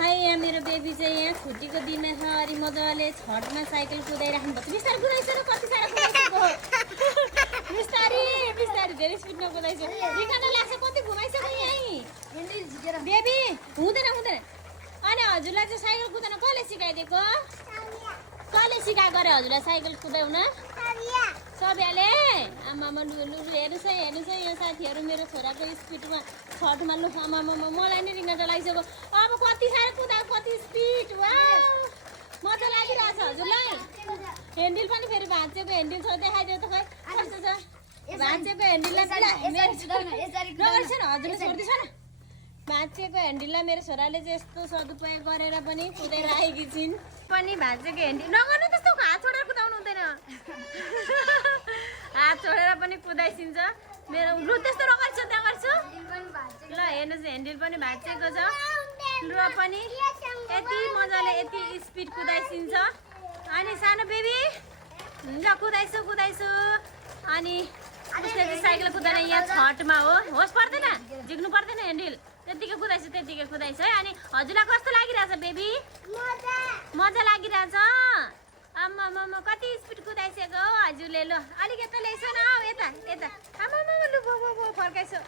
है यहाँ मेरो बेबी चाहिँ यहाँ छुट्टीको दिन छ अनि मजाले छठमा साइकल कुदाइराख्नु पर्छ बिस्तारै कुदाइछ र कति साह्रो कुदाइसक्यो बिस्तारी बिस्तारी धेरै स्पिड नकुदाइछ रिकाना लाग्छ कति घुमाइसक्यो यहीँ बेबी हुँदैन हुँदैन अनि हजुरलाई चाहिँ साइकल कुदाउन कसले सिकाइदिएको कसले सिकाएको अरे हजुरलाई साइकल कुदाउन सब्याले आमामा लु लु हेर्नुहोस् है यो साथीहरू मेरो छोराको स्पिडमा छठमा लु आमामा मलाई नै रिङ्गा डलाइसक्यो अब कति साह्रो कुदायो कति स्पिड वा मजा लागिरहेछ हजुरलाई ह्यान्डल पनि फेरि भाँचेको ह्यान्डल छ देखाइदियो त खै कस्तो छ भाँचेको ह्यान्डललाई हजुरले छोड्दैछ न भाँचेको ह्यान्डललाई मेरो छोराले चाहिँ यस्तो सदुपयोग गरेर पनि कुदाइराखेकी छिन् पनि भाँचेको ह्यान्डल नगर्नु त्यस्तो हात छोडेर कुदाउनु हुँदैन हात छोडेर पनि कुदाइसिन्छ मेरो लु त्यस्तो नगर्छ त्यहाँ गर्छु ल हेर्नुहोस् ह्यान्डल पनि भाँचेको छ र पनि यति मजाले यति स्पिड कुदाइसिन्छ अनि सानो बेबी ल कुदाइछु अनि उसले चाहिँ साइकल कुदाएर यहाँ छठमा हो होस् पर्दैन झिक्नु पर्दैन ह्यान्डल त्यतिकै कुदाइछ है अनि हजुरलाई कस्तो लागिरहेछ बेबी मजा लागिरहेछ आम्मा कति स्पिड कुदाइसक्यो हो हजुरले ल अलिक यता ल्याइस न यता आम्मा लु फर्काइसो